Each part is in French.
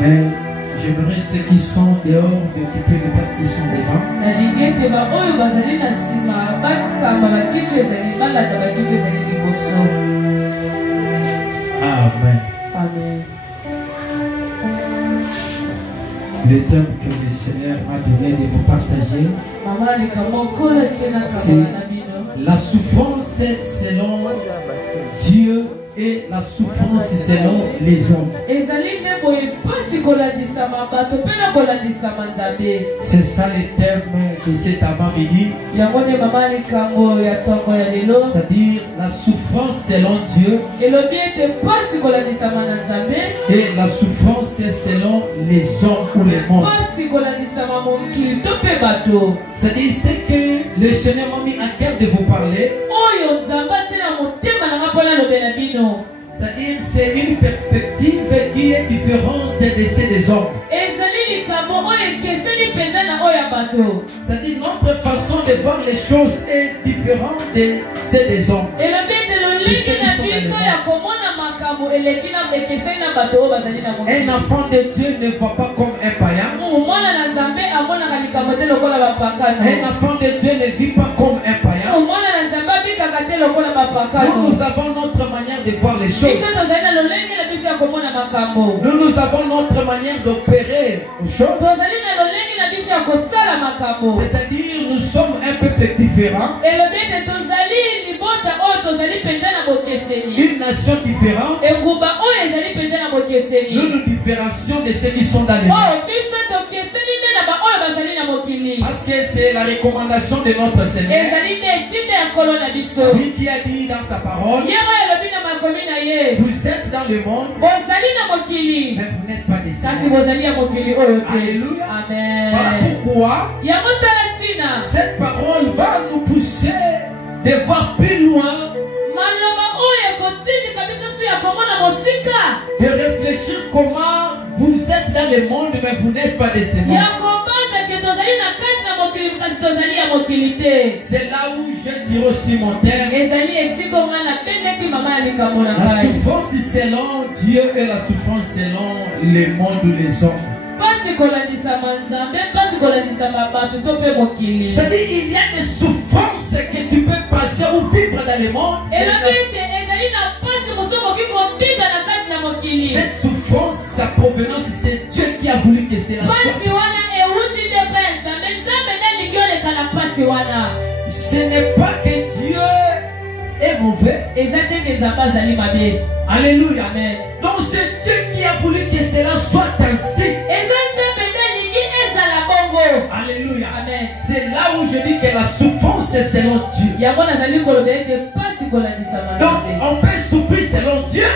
Mais j'aimerais ceux qui sont dehors d'occuper le place qui sont devant. Amen. Amen. Le thème que le Seigneur m'a donné de vous partager, c'est la souffrance selon Dieu et la souffrance selon les hommes. C'est ça le thème de cet avant-midi. C'est-à-dire la souffrance selon Dieu et la souffrance selon les hommes ou les mondes. C'est-à-dire ce que le Seigneur m'a mis à cœur de vous parler. C'est-à-dire c'est une perspective qui est différente de celle des hommes. C'est-à-dire notre façon de voir les choses est différente de celle des hommes. Un enfant de Dieu ne voit pas comme un païen. Un enfant de Dieu ne vit pas comme un païen. Nous avons notre manière de voir les choses. Nous avons notre manière d'opérer aux choses. C'est-à-dire nous sommes un peuple différent. Une nation différente. Nous nous différencions de ceux qui sont dans les mondes. Parce que c'est la recommandation de notre Seigneur. Lui qui a dit dans sa parole, vous êtes dans le monde, mais vous n'êtes pas des Seigneurs. Alléluia. Amen. Voilà pourquoi cette parole va nous pousser de voir plus loin, de réfléchir comment vous êtes dans le monde, mais vous n'êtes pas des Seigneurs. C'est là où je dirais aussi mon thème. La souffrance selon Dieu et la souffrance selon le monde ou les hommes. C'est-à-dire il y a des souffrances que tu peux passer ou vivre dans le monde. Cette souffrance, sa provenance, c'est Dieu qui a voulu que cela soit. Ce n'est pas que Dieu est mauvais. Alléluia. Amen. Donc c'est Dieu qui a voulu que cela soit ainsi. Alléluia. Amen. C'est là où je dis que la souffrance est selon Dieu. Donc on peut souffrir selon Dieu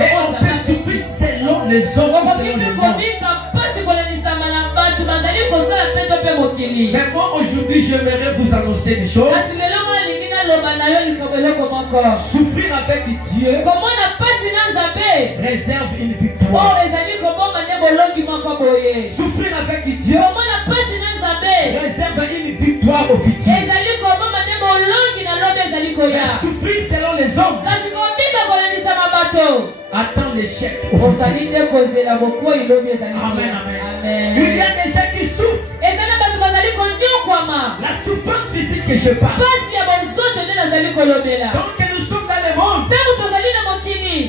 et on peut souffrir selon les hommes ou selon le monde. Mais moi aujourd'hui j'aimerais vous annoncer une chose. Souffrir avec Dieu réserve une victoire. Souffrir avec Dieu réserve une victoire au futur. Mais souffrir selon les hommes attend l'échec au futur. Amen, amen. Il y a des gens qui souffrent. La souffrance physique que je parle. Donc nous sommes dans le monde.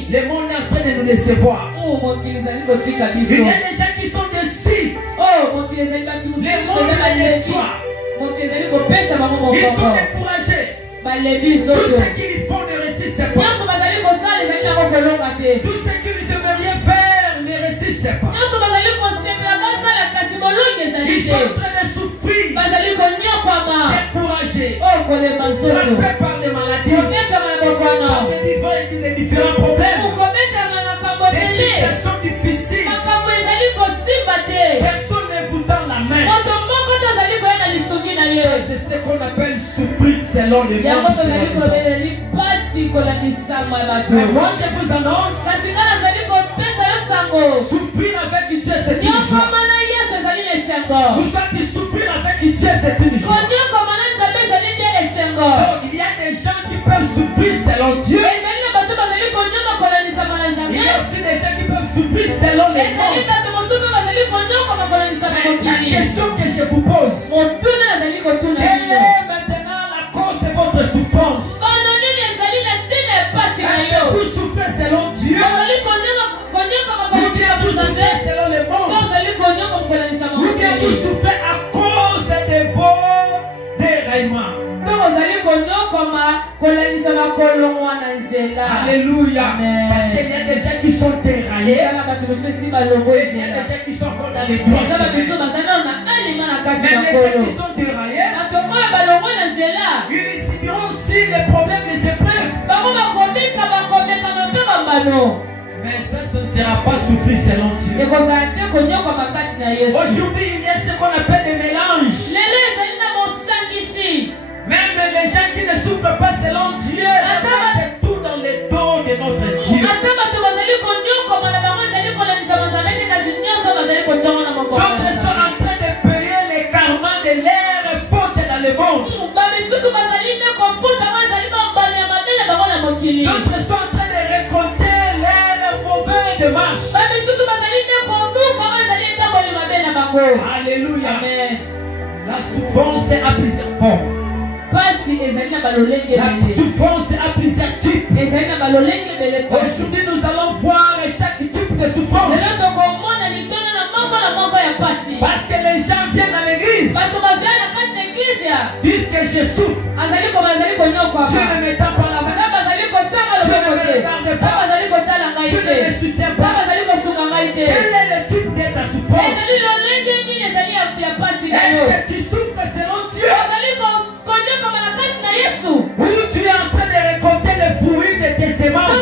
Le monde est en train de nous décevoir. Il y a des gens qui sont déçus. Le monde les déçoit. Ils sont découragés. Tout ce qu'ils font ne réussissent pas. Tout ce qu'ils aimeraient faire ne réussissent pas. Ils sont en train de souffrir, découragés. On peut parler de maladies, de différents problèmes, des situations difficiles. Personne ne vous donne la main. C'est ce qu'on appelle souffrir selon le monde. Mais moi je vous annonce, souffrir avec Dieu c'est une joie. Vous savez, souffrir avec Dieu c'est une joie. Donc, il y a des gens qui peuvent souffrir selon Dieu. Alléluia. Parce qu'il y a des gens qui sont déraillés. Et il y a des gens qui sont encore dans les droits chemins. Mais les gens qui sont déraillés, ils subiront aussi les problèmes, les épreuves. Mais ça ne sera pas souffrir selon Dieu. Aujourd'hui, il y a ce qu'on appelle des mélanges. Même les gens qui ne souffrent pas selon Dieu, mettent tout dans les dons de notre Dieu. D'autres sont en train de payer les karmas de leurs fautes dans le monde. D'autres sont en train de récolter leurs mauvais démarches. Alléluia. La souffrance a plusieurs formes. La souffrance a plusieurs types. Aujourd'hui, nous allons voir chaque type de souffrance. Parce que les gens viennent à l'église, disent que je souffre. Dieu ne me tend pas la main. Dieu ne me regarde pas. Dieu ne me soutient pas. Quel est le type de ta souffrance? Est-ce que tu souffres selon Dieu? Ou tu es en train de récolter le fruit de tes semences?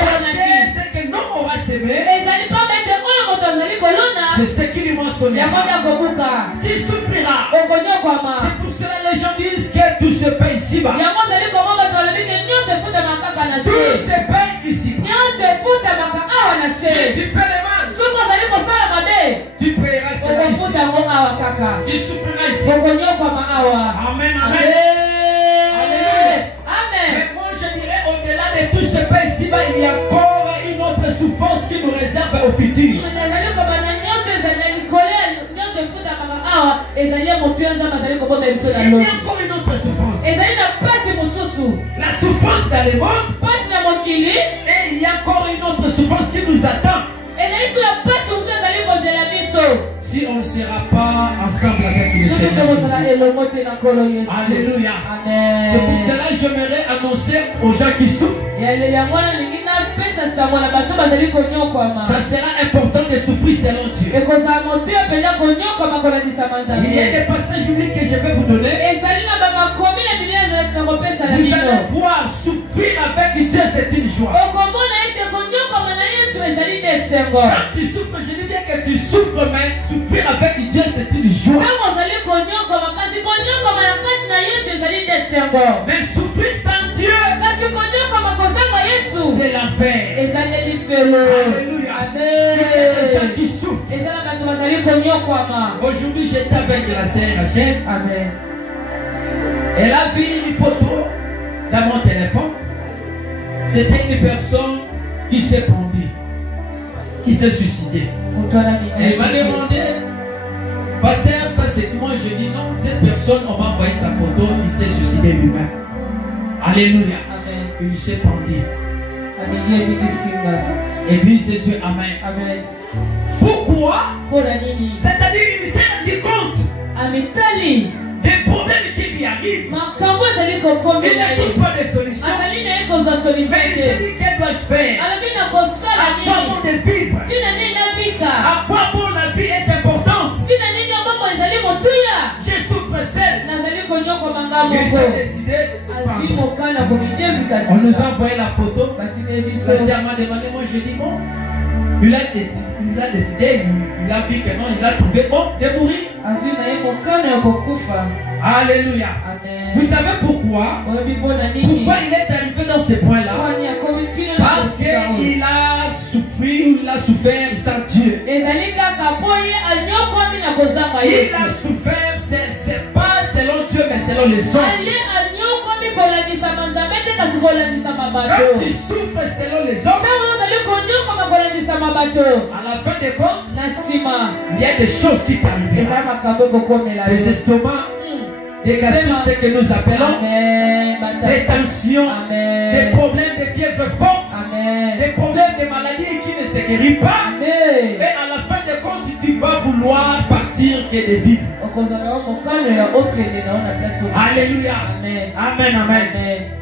Parce que ce que l'homme aura semé, c'est ce qu'il lui mentionnera. Tu souffriras. C'est pour cela que les gens disent que tout se paye ici-bas. Tout se paye ici-bas. Si tu fais le mal, tu payeras cela ici. Tu souffriras ici. Amen, amen. Mais moi je dirais, au-delà de tout ce paye ici-bas, il y a encore une autre souffrance qui nous réserve au futur. Il y a encore une autre souffrance. La souffrance dans le monde. Et il y a encore une autre souffrance qui nous attend. Si on ne sera pas ensemble avec le Seigneur. Alléluia. C'est pour cela que j'aimerais annoncer aux gens qui souffrent. Ça sera important de souffrir selon Dieu. Il y a des passages bibliques que je vais vous donner. Vous allez voir, souffrir avec Dieu, c'est une joie. Quand tu souffres, je dis bien que tu souffres, mais souffrir avec Dieu, c'est une joie. Mais souffrir sans Dieu, c'est l'enfer. Alléluia. Amen. Qui souffre. Aujourd'hui, j'étais avec la sœur Rachel. Amen. Elle a vu une photo dans mon téléphone. C'était une personne qui s'est pendue, qui s'est suicidée. Elle m'a demandé, pasteur, ça c'est moi. Je dis non, cette personne, on m'a envoyé sa photo, il s'est suicidé lui-même. Alléluia. Amen. Il s'est pendu. Église de Dieu, amen. Amen. Pourquoi? C'est-à-dire, il s'est rendu compte des problèmes qui lui arrivent. Il ne trouve pas de solution. Mais il s'est dit, qu'est-ce que dois-je faire? À quoi bon de vivre? À quoi bon la vie est importante? Je souffre seul. Il s'est décidé de se prendre. On nous a envoyé la photo. La sœur m'a demandé, moi je dis bon. Il a décidé, il a vu que non, il a trouvé bon de mourir. Alléluia. Amen. Vous savez pourquoi? Pourquoi il est arrivé dans ce point-là? Parce qu'il a souffert sans Dieu. Il a souffert, c'est pas selon Dieu, mais selon les hommes. Quand tu souffres selon les hommes, à la fin des comptes, il y a des choses qui t'arrivent. Des estomacs, des gastrites, ce que nous appelons, des tensions, des problèmes de fièvre forte, des problèmes de maladies qui ne se guérissent pas. Et à la fin des comptes, tu vas vouloir partir que de vivre. Alléluia. Amen. Amen. Amen.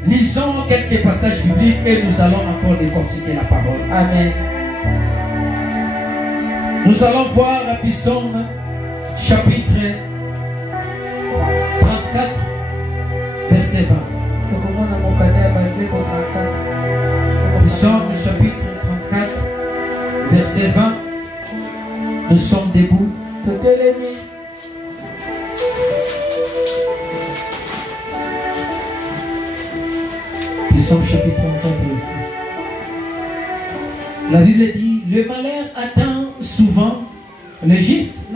Lisons quelques passages bibliques et nous allons encore décortiquer la parole. Amen. Nous allons voir la Psaume chapitre 34 verset 20. Psaume chapitre 34 verset 20. Nous sommes debout. Psaume chapitre 34 ici. La Bible dit, le malheur atteint souvent le juste.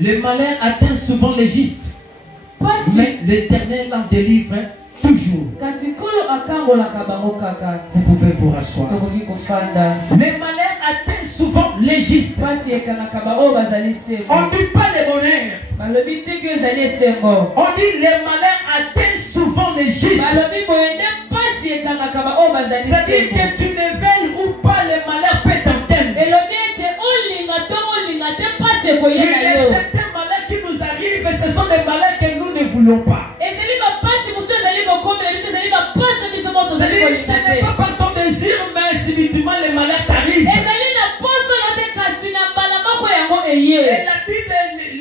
Le malheur atteint souvent le juste. Mais l'Éternel en délivre toujours. Vous pouvez vous rasseoir. Le malheur atteint souvent les justes. On ne dit pas le bonheur. On dit le malheur atteint souvent les justes. C'est-à-dire que tu ne veuilles ou pas, le malheur peut t'atteindre. Il y a certains malheurs qui nous arrivent et ce sont des malheurs que nous ne voulons pas. Ce n'est pas par ton désir, mais subitement le malheur t'arrive. Et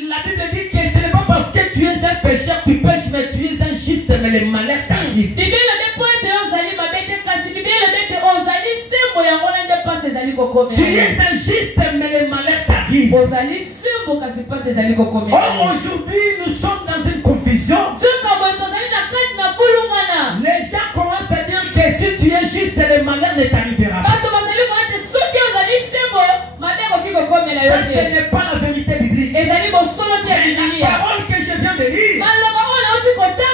la Bible dit que ce n'est pas parce que tu es un pécheur, tu pêches, mais tu es un juste, mais le malheur t'arrive. Tu es un juste, mais le malheur t'arrive. Aujourd'hui, nous sommes dans une confusion. Les gens commencent à dire que si tu es juste, le malheur ne t'arrivera pas. Ça, ce n'est pas la vérité biblique. La parole que je viens de lire,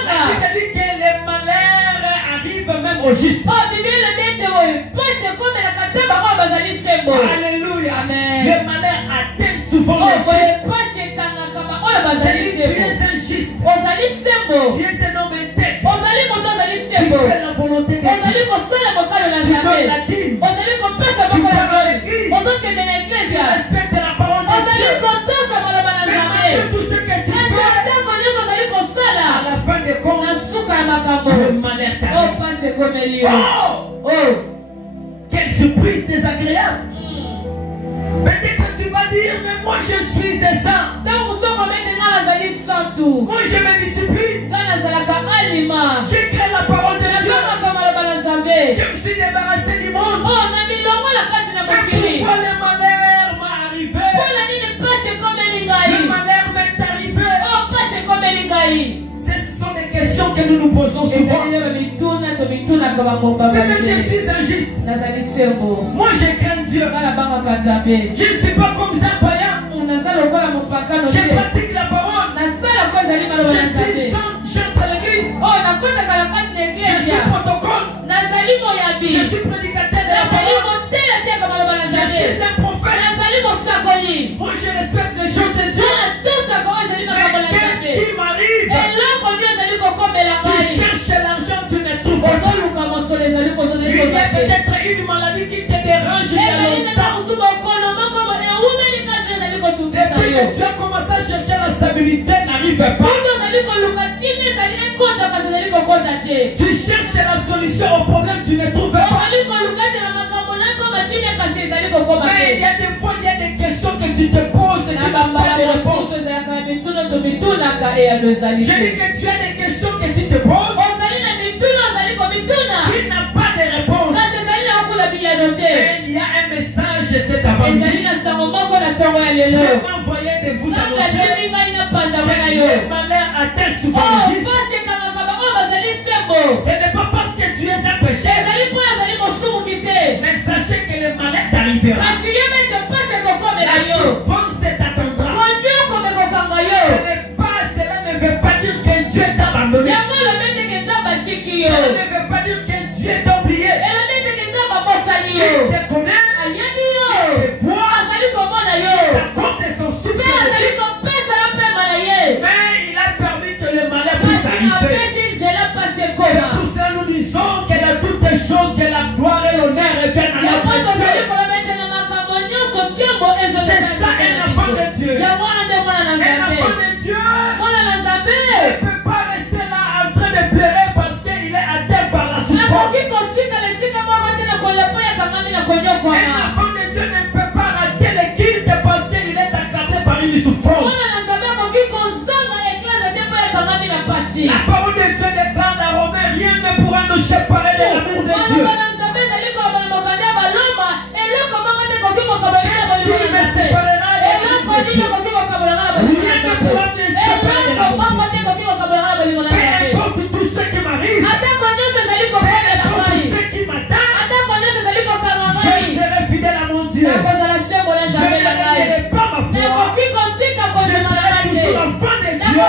la Bible dit que les malheurs arrivent même au juste. Alléluia. Les malheurs atteignent souvent le juste. C'est-à-dire tu es un juste. Tu es un homme intègre. Tu fais la volonté de Dieu. Tu donnes la dîme. Tu vas à l'église. Tu respectes la parole de Dieu. Mais malgré tout ce que tu fais, à la fin des comptes, le malheur t'arrive. Oh! Quelle surprise désagréable! Peut-être que tu vas dire, mais moi je suis saint. Moi je me discipline. J'ai créé la parole de Dieu. Je me suis débarrassé du monde. Mais pourquoi le malheur m'est arrivé? Le malheur m'est arrivé. Ce sont des questions que nous nous posons souvent. Mais je suis injuste. Moi je crains Dieu. Je ne suis pas comme ça païen. Je pratique la parole. Je suis chante à l'église. Je suis protocole. Je suis prédicateur de la parole. Je suis un prophète. Moi je respecte les choses de Dieu. Mais qu'est-ce qui m'arrive? Tu cherches l'argent, tu ne trouves pas. Il y a peut-être une maladie qui te dérange il y a longtemps. Depuis que tu as commencé à chercher la stabilité, n'arrive pas. Tu cherches la solution au problème, tu ne trouves pas. Mais il y a des fois, il y a des questions que tu te poses et tu n'as pas de réponse. Je dis que tu as des questions que tu te poses. Il n'a pas de réponse. Mais il y a un message cet après-midi. Je vais envoyer de vous annoncer que le malheur atteint souvent le juste. Ce n'est pas parce que tu es un pécheur. Mais sachez que le malheur t'arrivera. La souffrance t'attendra. Cela ne veut pas dire que Dieu t'a abandonné. Cela ne veut pas dire que Dieu t'a oublié. Il te connaît, il te voit, t'accorde son souffle. Mais il a permis que le malheur puisse arriver. C'est pour cela que nous disons que dans toutes les choses, que la gloire et l'honneur reviennent à notre Dieu. C'est La parole de Dieu déclare dans Romains, rien ne pourra nous séparer de l'amour de Dieu. Qui me séparera de l'amour de Dieu? Rien ne pourra te séparer de l'amour de Dieu. Peu importe tout ce qui m'arrive, peu importe ce qui m'attend, je serai fidèle à mon Dieu. Je ne régnerai pas ma foi. Je serai toujours enfant de Dieu.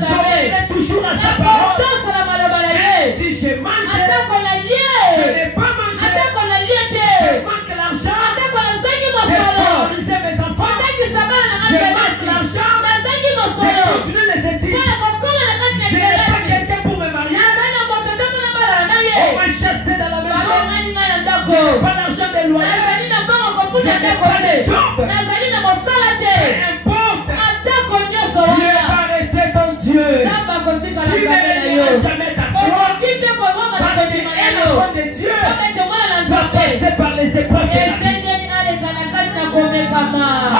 J'obéirai toujours à sa parole. Si je mange, je n'ai pas mangé. Je manque l'argent. J'ai scolarisé mes enfants. Je manque l'argent. Je continue les études. Je n'ai pas quelqu'un pour me marier. On m'a chassé dans la maison. Je n'ai pas d'argent de loyer. Je n'ai pas de job. Peu importe. Dieu va rester ton Dieu. Tu ne régneras jamais ta foi. Parce qu'elle, l'enfant de Dieu, va passer par les épreuves de la vie.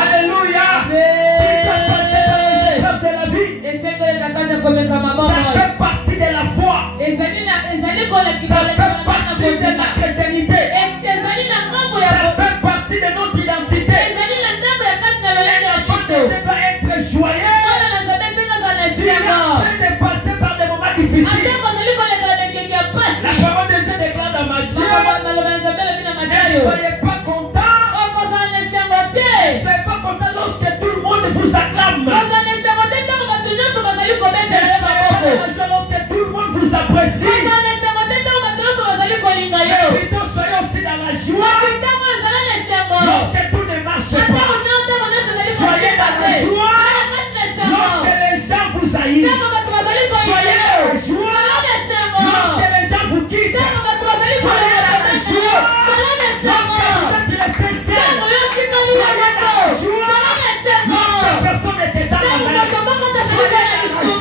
Alléluia. Tu dois passer par les épreuves de la vie. Ça fait partie de la foi. Ça fait partie de la chrétienté. Ça fait partie de notre identité. L'enfant de Dieu doit être joyeux. Tu es en train de passer par des moments difficiles. La parole de Dieu déclare dans Matthieu, ne soyez pas contents. Ne soyez pas contents lorsque tout le monde vous acclame. Ne soyez pas dérangeants lorsque tout le monde vous apprécie. Mais plutôt soyez aussi dans la joie lorsque tout ne marche pas. Soyez dans la joie lorsque les gens vous haïssent. Soyez dans la joie lorsque les gens vous quittent. Soyez dans la joie lorsque vous êtes restés seuls. Soyez dans la joie lorsque personne n'était dans la main. Soyez dans la joie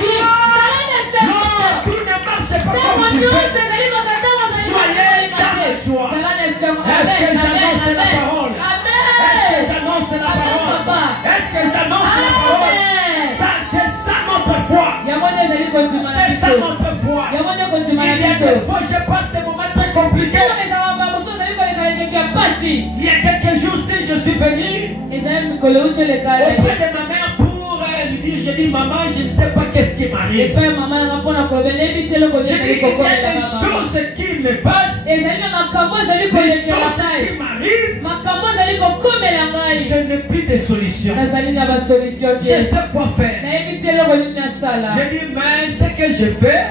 lorsque tout ne marche pas comme tu veux. Soyez dans la joie. Est-ce que j'annonce la parole? Est-ce que j'annonce la parole? Est-ce que j'annonce la parole? C'est ça notre foi. C'est ça notre foi. Il y a des fois je passe des moments très compliqués. Il y a quelques jours si je suis venu auprès de ma mère pour lui dire, je dis maman, je ne sais pas qu'est-ce qui m'arrive. Je dis il y a des choses qui me passent, des choses qui m'arrivent. Je n'ai plus de solution. Je sais quoi faire. Je dis mais ce que je fais,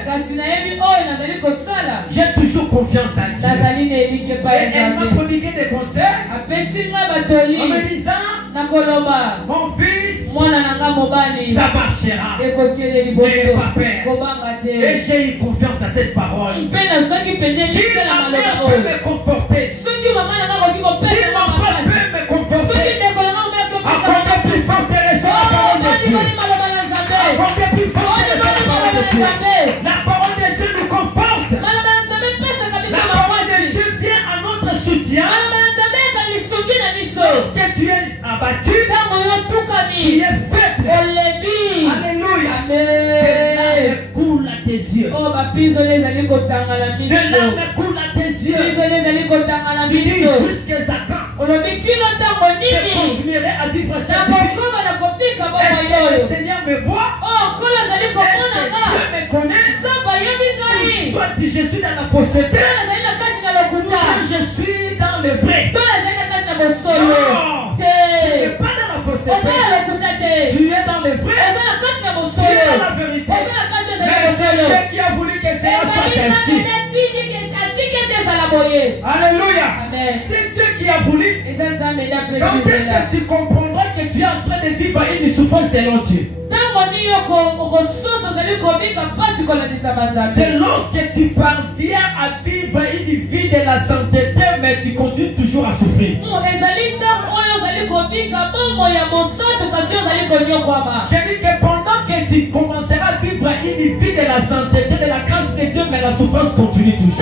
j'ai toujours confiance en Dieu. Et elle m'a prodigué des conseils en me disant, mon fils, ça marchera. N'ayez pas peur. Et j'ai eu confiance à cette parole. Si ma mère peut me conforter, si mon frère peut me conforter, à combien plus forte raison la parole de Dieu? À combien plus forte raison la parole de Dieu? La parole de Dieu nous conforte. La parole de Dieu vient à notre soutien. Lorsque tu es abattu, tu es faible. Alléluia. Des larmes coulent à tes yeux. Des larmes coulent à tes yeux. Tu dis jusqu'à quand? Je continuerai à vivre cette vie. Est-ce que le Seigneur me voit? Est-ce que Dieu me connaît? Ou soit je suis dans la fausseté, ou je suis dans le vrai. Non, tu n'es pas dans la fausseté. Tu es dans le vrai. Tu es dans la vérité. Mais c'est Dieu qui a voulu que cela soit ainsi. Alléluia. C'est Dieu qui a voulu. Quand est-ce que tu comprendras que tu es en train de vivre une souffrance selon Dieu? C'est lorsque tu parviens à vivre une vie de la sainteté, mais tu continues toujours à souffrir. Je dis que pendant que tu commenceras à vivre une vie de la sainteté, de la crainte de Dieu, mais la souffrance continue toujours.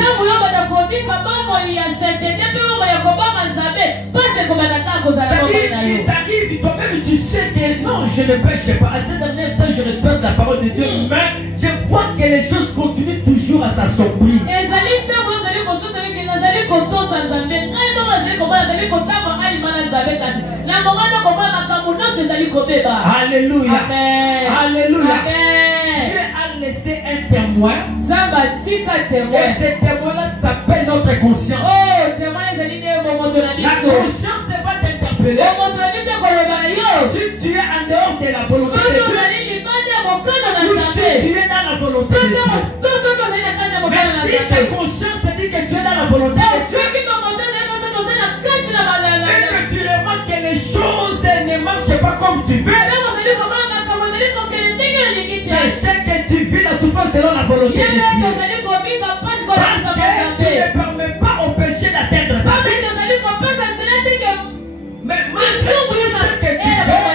C'est-à-dire, il t'arrive, toi-même tu sais que non, je ne pêche pas. À ces derniers temps, je respecte la parole de Dieu, mais je vois que les choses continuent toujours à s'assombrir. Alléluia. Alléluia. Dieu a laissé un témoin. Et ce témoin-là s'appelle notre conscience. La conscience va t'interpeller. Si tu es en dehors de la volonté de Dieu, ou si tu es dans la volonté de Dieu. Mais si ta conscience te dit que tu es dans la volonté de Dieu, et que tu remarques que les choses ne marchent pas comme tu veux, sachez que tu vis la souffrance selon la volonté de Dieu. Parce que tu ne permets pas au péché d'atteindre ta vie. Mais malgré tout ce que tu fais,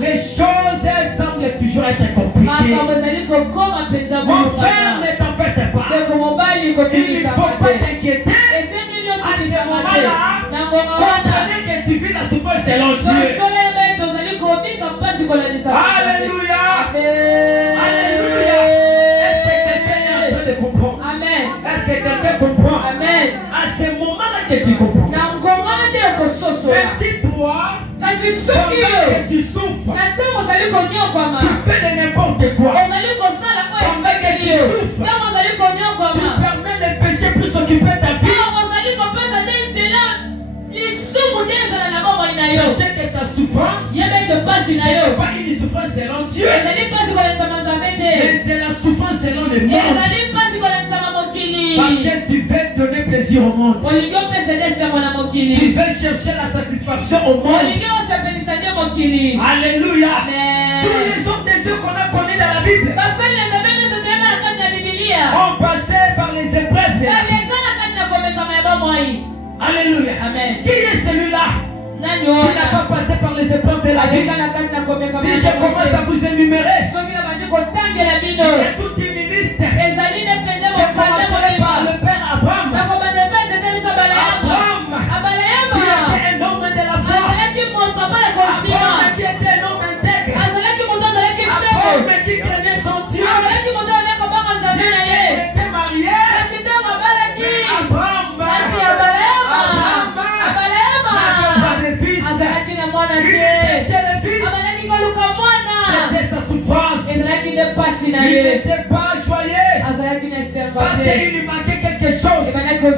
les choses semblent toujours être compliquées. Mon frère, ne t'en faites pas. Il ne faut pas t'inquiéter. À ce moment-là, comprenez que tu vis la souffrance selon Dieu. Alléluia. Alléluia. Est-ce que quelqu'un est en train de comprendre? Amen. Est-ce que quelqu'un comprend? Amen. À ce moment-là que tu comprends. Mais si toi, pendant que tu souffres, tu fais de n'importe quoi. Pendant que tu souffres, tu permets les péchés plus occuper ta vie. Sachez que ta souffrance, ce n'est pas une souffrance selon Dieu, mais c'est la souffrance selon le monde. Parce que tu veux donner plaisir au monde. Tu veux chercher la satisfaction au monde. Alléluia. Tous les hommes de Dieu qu'on a connus dans la Bible ont passé par les épreuves de la vie. Alléluia. Amen. Qui est celui-là qui n'a pas passé par les épreuves de la vie? Si je commence à vous énumérer, il y a toute une liste. Je commencerai par le père Abraham. Abraham, qui était un homme de la foi. Abraham, qui était un homme intègre. Abraham, qui craignait son Dieu. Il était marié. Abraham c'était sa souffrance. Il n'était pas joyeux parce qu'il lui manquait quelque chose. C'était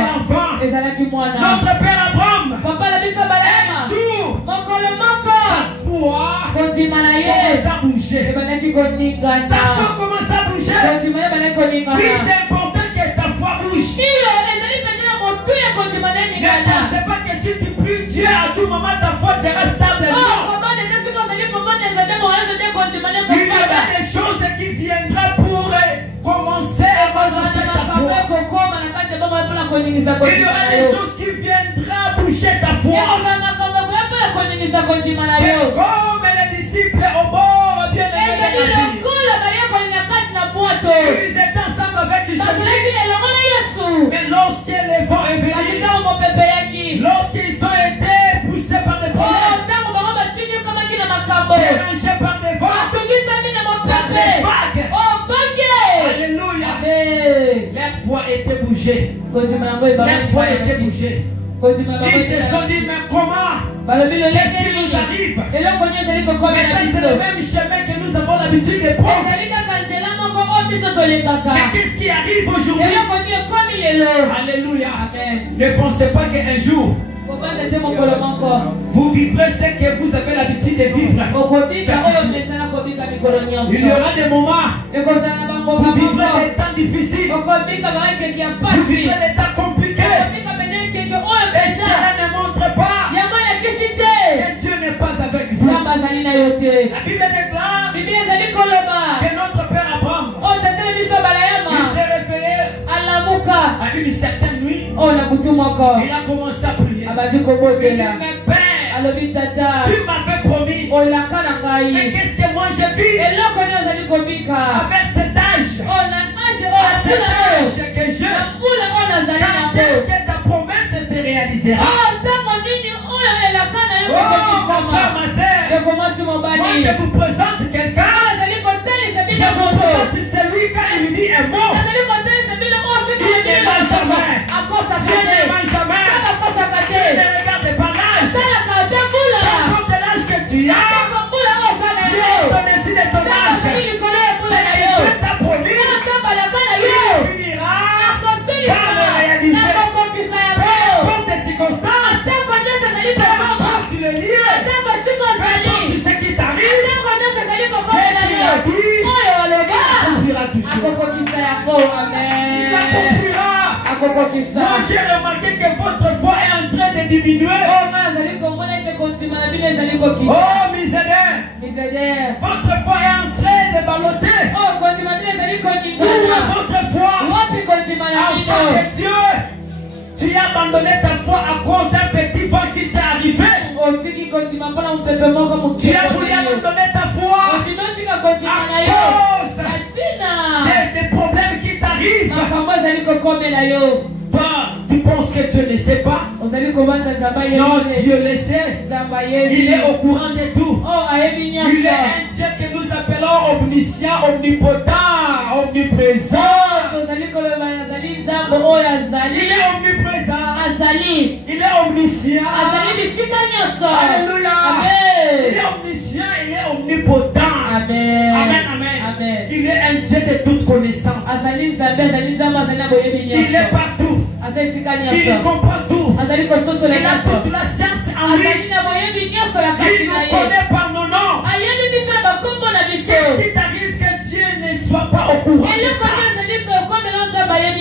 l'enfant. Notre père Abraham, un jour, sa foi commence à bouger. Sa foi commence à bouger. Puis c'est important que ta foi bouge. Ne pensez pas que si tu pries Dieu à tout moment ta foi sera stable. Non. Il y aura des choses qui viendront pour commencer à avancer ta foi. Il y aura des choses qui viendront bouger ta foi. C'est comme les disciples au bord bien aimés de la vie. Ils étaient ensemble avec Jésus. Mais lorsque les vents est venu, lorsqu'ils ont été poussés par des problèmes, dérangés par des vents, par des vagues, alléluia, leur foi était bougée. Leur foi était bougée. Ils se sont dit, mais comment? Qu'est-ce qui nous arrive? Mais ça c'est le même chemin que nous avons l'habitude de prendre. Mais qu'est-ce qui arrive aujourd'hui? Alléluia. Ne pensez pas qu'un jour vous vivrez ce que vous avez l'habitude de vivre. Il y aura des moments où vous vivrez des temps difficiles. Vous vivrez des temps compliqués. Et cela ne montre pas que Dieu n'est pas avec vous. La Bible déclare que notre père Abraham, il s'est réveillé à une certaine nuit. Il a commencé à prier. Il dit, mais Père, tu m'avais promis. Mais qu'est-ce que moi je vis avec cet âge? À cet âge que je, quand est-ce que ta promesse se réalisera? je vous présente quelqu'un. Je vous présente celui quand il dit un mot. Il ne ment jamais. Dieu ne ment jamais. Dieu ne regarde pas l'âge. N'importe l'âge que tu as, Dieu est donné sur de ton âge. C'est que Dieu t'a promis. Il finira par le réaliser. Peu importe les circonstances, peu importe le lieu, peu importe ce qui t'arrive, ce qu'il a dit, il accomplira toujours. Il accomplira. Moi j'ai remarqué que votre foi est en train de diminuer. Oh miséricorde. Votre foi est en train de balloter. Votre foi, enfant de Dieu, tu as abandonné ta foi à cause d'un petit vent qui t'est arrivé. Tu as voulu abandonner ta foi à cause des problèmes qui t'arrivent. Tu penses que Dieu ne sait pas? Non, Dieu le sait. Il est au courant de tout. Il est un Dieu que nous appelons omniscient, omnipotent, omniprésent. Il est omniprésent. Il est omniscient. Alléluia. Il est omniscient, il est omnipotent. Amen, amen. Il est un Dieu de toute connaissance. Il est partout. Il comprend tout. Il a toute la science en lui. Il nous connaît par nos noms. Qu'est-ce qui t'arrive que Dieu ne soit pas au courant de ça?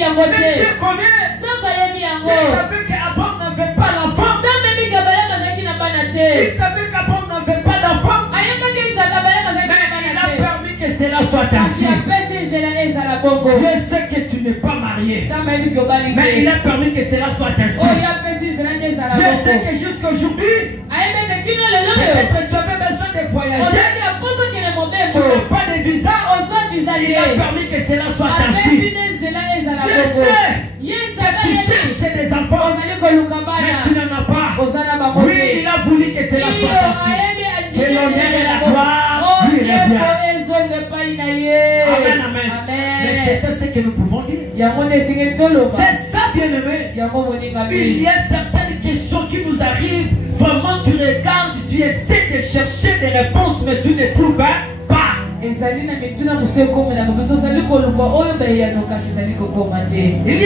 Mais Dieu connaît. Dieu savait qu'Abraham n'avait pas l'enfant. Il savait qu'Abraham n'avait pas d'enfant. Mais il a permis que cela soit ainsi. Dieu sait que tu n'es pas marié. Mais il a permis que cela soit ainsi. Dieu sait que jusqu'aujourd'hui, peut-être tu avais besoin de voyager. Tu n'as pas de visa. Il a permis que cela soit ainsi. Dieu sait que tu cherches des enfants, mais tu n'en as pas. Oui, il a voulu que cela soit ainsi. Que l'honneur et la gloire lui reviennent. Amen, amen. Mais c'est ça ce que nous pouvons dire. C'est ça, bien-aimé. Il y a certaines questions qui nous arrivent. Vraiment, tu regardes, tu essaies de chercher des réponses, mais tu ne trouves pas. Il y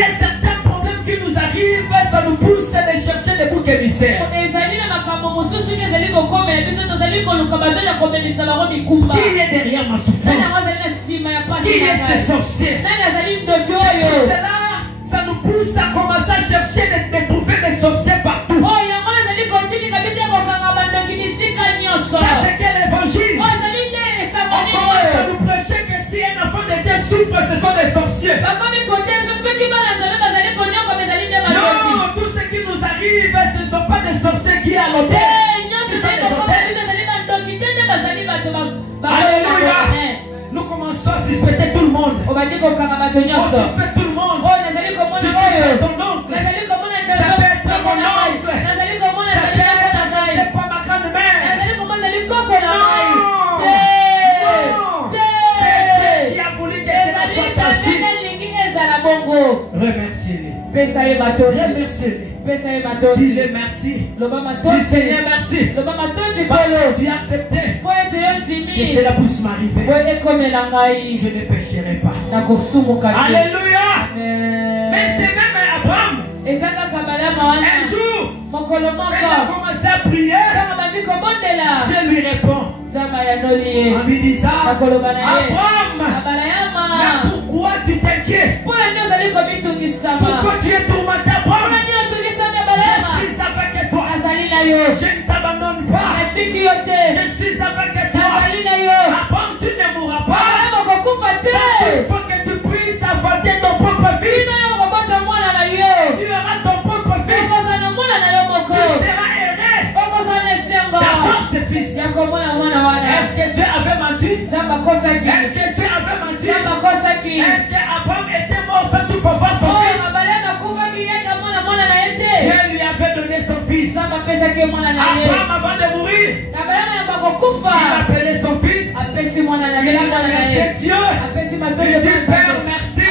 a certains problèmes qui nous arrivent, ça nous pousse de chercher des boucs émissaires. Qui est derrière ma souffrance? Qui est ce sorcier? Pour cela, ça nous pousse à commencer à chercher de trouver des sorciers partout. Ça c'est quel évangile? On commence à nous prêcher que si un enfant de Dieu souffre, ce sont des sorciers. Non, tout ce qui nous arrive, ce ne sont pas des sorciers qui à l'hôtel. Alléluia. Nous commençons à suspecter tout le monde. On suspecte tout le monde. Tu suspectes ton oncle. Ça peut être mon oncle. Ça peut être, c'est pas ma grand-mère. Qui a voulu que cela soit ainsi. Remerciez-les. Remerciez-les. Dis-le merci. Dis Seigneur merci. Parce que tu as accepté que cela puisse m'arriver. Je ne pécherai pas. Alléluia. Mais c'est même Abraham. Un jour, quand il a commencé à prier, Dieu lui répond en lui disant, Abraham, mais pourquoi tu t'inquiètes? Pourquoi tu es tourmenté, Abraham? Je suis avec toi. Je ne t'abandonne pas. Je suis avec toi. Abraham, tu ne mourras pas. Il faut que tu puisses affronter ton propre fils. Tu auras ton propre fils. Tu seras erré d'avoir ce fils. Est-ce que Dieu avait menti? Est-ce que Dieu avait menti? Est-ce qu'Abraham était mort sans tout voir son fils? Dieu lui avait donné son fils. Abraham avant de mourir, il appelait remercier Dieu. Il dit Père, merci.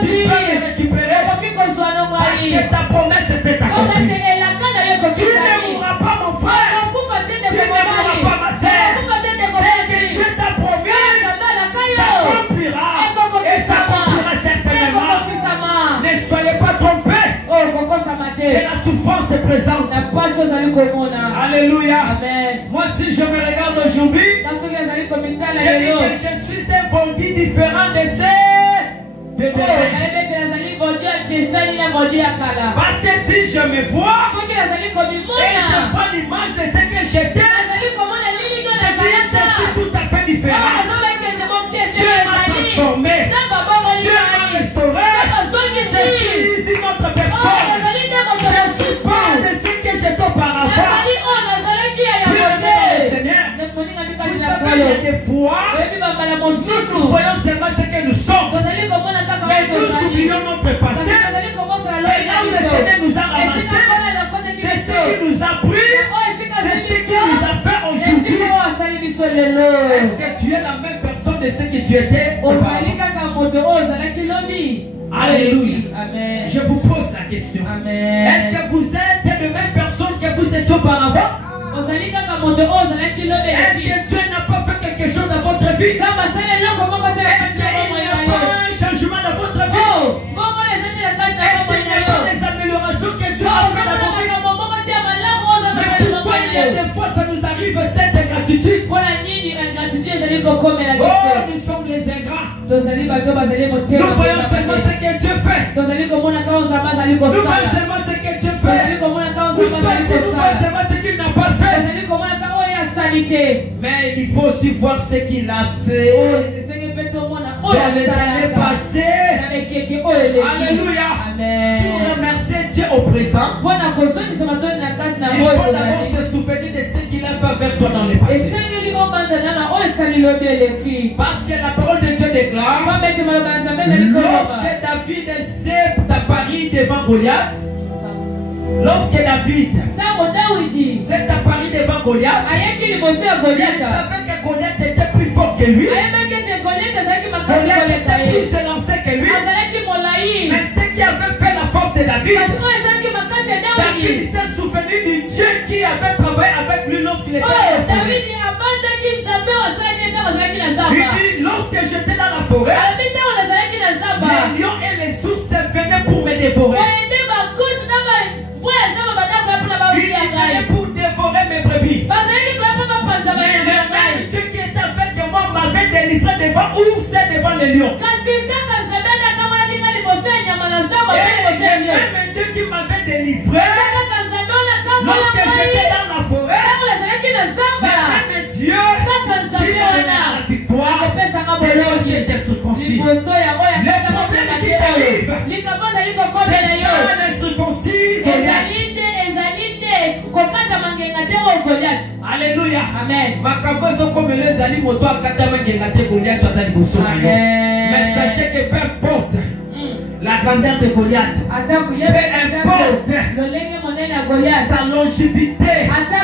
Tu peux me récupérer. Parce que ta promesse s'est accomplie. Tu ne mourras pas, mon frère. Tu ne mourras pas, ma sœur. C'est que Dieu t'a promis. S'accomplira. Et s'accomplira certainement. Ne soyez pas trompés. Et la souffrance est présente. Alléluia. Amen. Moi, si je me regarde aujourd'hui, je dis que je suis un bandit différent de ces bébés. Parce que si je me vois et je vois l'image de ce que j'étais, je suis tout à fait différent. Dieu m'a transformé. Dieu m'a restauré. Je suis ici notre personne. Je ne suis pas de ce que j'étais auparavant. Seigneur, vous savez, il y a des fois, nous voyons seulement ce que nous sommes. Mais nous oublions notre passé. Et là où le Seigneur nous a ramassés, de ce qu'il nous a pris, de ce qu'il nous a fait aujourd'hui. Est-ce que tu es la même personne de ce que tu étais auparavant? Alléluia. Amen. Je vous pose la question. Est-ce que vous êtes de même personne que vous étiez auparavant? Est-ce que Dieu n'a pas fait quelque chose dans votre vie? Est-ce qu'il n'y a pas un changement dans votre vie? Est-ce qu'il n'y a pas des améliorations que Dieu a fait dans votre vie? Mais pourquoi il y a des fois ça nous arrive cette ingratitude? Oh, nous sommes les ingrats. Nous voyons seulement ce que Dieu fait. Nous voyons seulement ce que Dieu fait. Nous voyons seulement ce qu'il n'a pas fait. Mais il faut aussi voir ce qu'il a fait dans les années passées. Alléluia. Pour remercier Dieu au présent, il faut d'abord se souvenir de ce qu'il a fait avec toi dans le passé. Parce que la parole de Dieu déclare, lorsque David s'est apparu devant Goliath, lorsque David s'est apparu devant Goliath, il savait que Goliath était plus fort que lui. Goliath était plus élancé que lui. Mais ce qui avait fait la force de David, David s'est souvenu du Dieu qui avait travaillé avec lui lorsqu'il était il dit, lorsque j'étais dans la forêt, les lions et les ours venaient pour me dévorer. Il venait pour dévorer mes brebis. Mais le même Dieu qui était avec moi m'avait délivré devant ours et devant les lions. Et le même Dieu qui m'avait délivré lorsque j'étais dans la forêt, le même Dieu qui m'a donné la victoire devant cette circoncis. Le problème qui t'arrive, c'est ça l'incirconcis. Alléluia. Amen. Mais sachez que peu importe la grandeur de Goliath, peu importe sa longévité, peu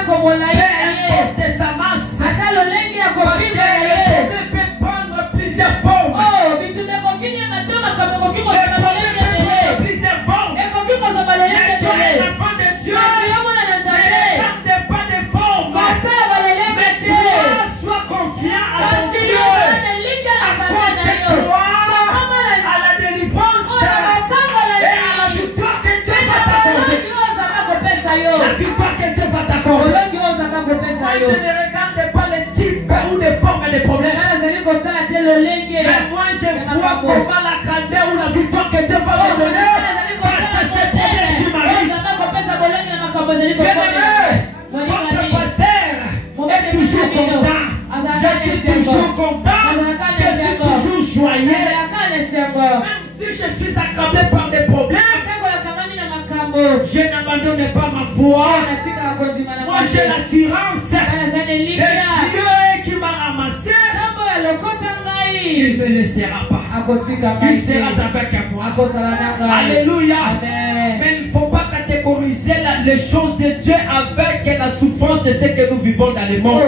importe sa masse, parce que le problème peut prendre plusieurs formes. Le problème peut prendre plusieurs formes. Mais toi, l'enfant de Dieu, sois confiant à ton Dieu. Accroche-toi à la délivrance et à la victoire que Dieu va t'accorder. La victoire que Dieu va t'accorder. Moi, je ne regarde pas les types ou les formes des problèmes. Mais moi, je vois comment la grandeur ou la victoire que Dieu va me donner face à ces problèmes qui m'arrivent. Bien-aimé, votre pasteur est toujours content. Je suis toujours content. Je suis toujours joyeux. Même si je suis accablé par des problèmes, je n'abandonne pas ma foi. Moi j'ai l'assurance de Dieu qui m'a ramassé. Il ne me laissera pas. Il sera avec moi. Alléluia. Mais il ne faut pas catégoriser les choses de Dieu avec la souffrance de ce que nous vivons dans le monde.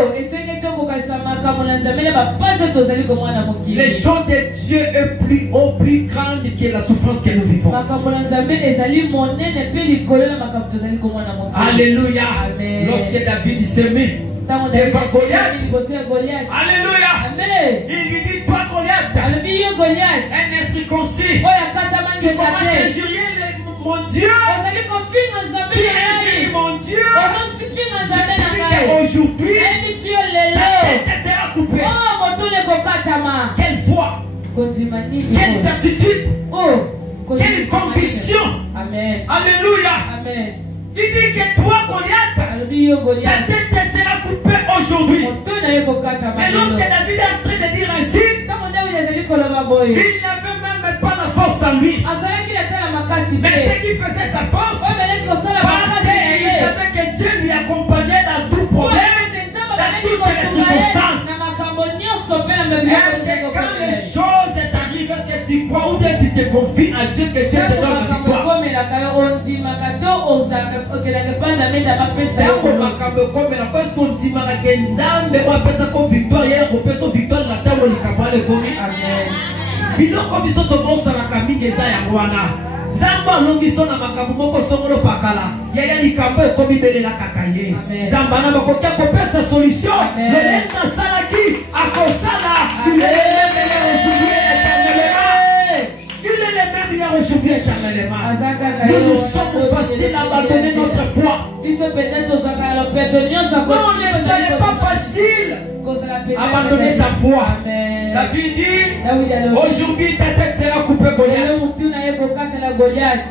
Les choses de Dieu est plus haut, plus grande que la souffrance que nous vivons. Alléluia. Lorsque David s'est mis devant Goliath, alléluia, il lui dit, toi Goliath, un incirconcis, tu commences à injurier mon Dieu, tu injures mon Dieu. Aujourd'hui, ta tête sera coupée. Quelle foi, quelle certitude, quelle conviction. Amen. Alléluia. Amen. Il dit que toi Goliath, ta tête sera coupée aujourd'hui. Mais lorsque David est en train de dire ainsi, il n'avait même pas la force en lui. Mais ce qui faisait sa force, parce qu'il savait que Dieu lui accompagnait dans tout problème, dans toutes les circonstances. Est-ce que quand les choses arrivent, est-ce que tu crois ou bien tu te confies à Dieu que Dieu te donne la victoire? Zamba longiso na makambo moko songolo pakala yaya likambo ekomi belela kakaye zamba na bakokia kopesa solution lolenda salaki akosala il est le meilleur aujourd'hui éternellement. Nous nous sommes faciles à abandonner notre foi. Non, ne soyez pas facile abandonner ta foi. David dit, aujourd'hui ta tête sera coupée Goliath.